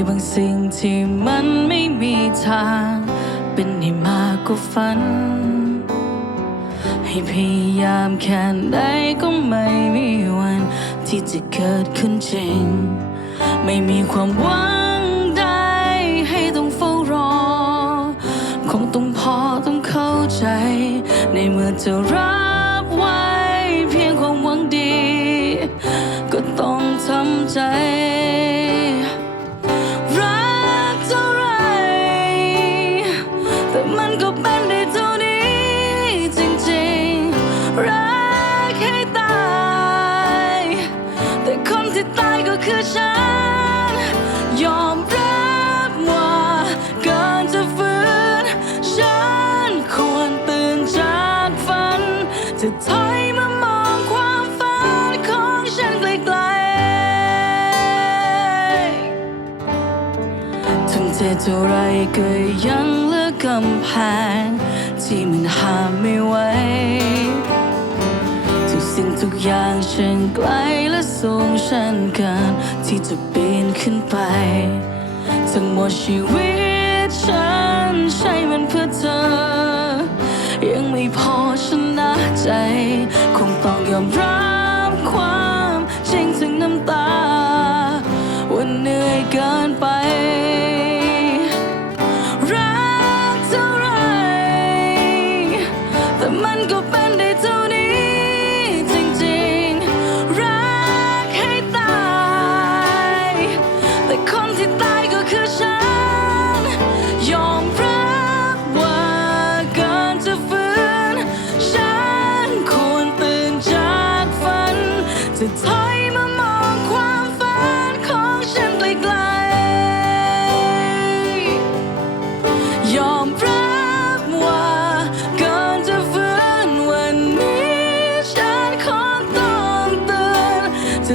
มีบางสิ่งที่มันไม่มีทาง เป็นให้มากกว่าฝัน ให้พยายามแค่ไหนก็ไม่มีวัน ที่จะเกิดขึ้นจริง ไม่มีความหวังใดให้ต้องเฝ้ารอ คงต้องพอต้องเข้าใจ ในเมื่อจะรับไว้ เพียงความหวังดี ก็ต้องทำใจ รักให้ตาย แต่คนที่ตายก็คือฉัน ยอมรับว่าเกินจะฝืนฉันควรตื่นจากฝัน จะถอยมามองความฝันของฉันไกลๆถึงเจเท่าไรก็ยังเหลือกำแพง ที่มันห้ามไม่ไหว อย่างฉันไกลและสูงฉันเกินที่จะปีนขึ้นไป ทั้งหมดชีวิตฉันใช้มันเพื่อเธอ แต่คนที่ตายก็คือฉัน ยอมรับว่าเกินจะฟื้น ฉันควรตื่นจากฝัน จะถอยมามองความฝันของฉันไกลๆ ยอมรับว่าเกินจะฟื้นวันนี้ ฉันขอต้องตือนจะ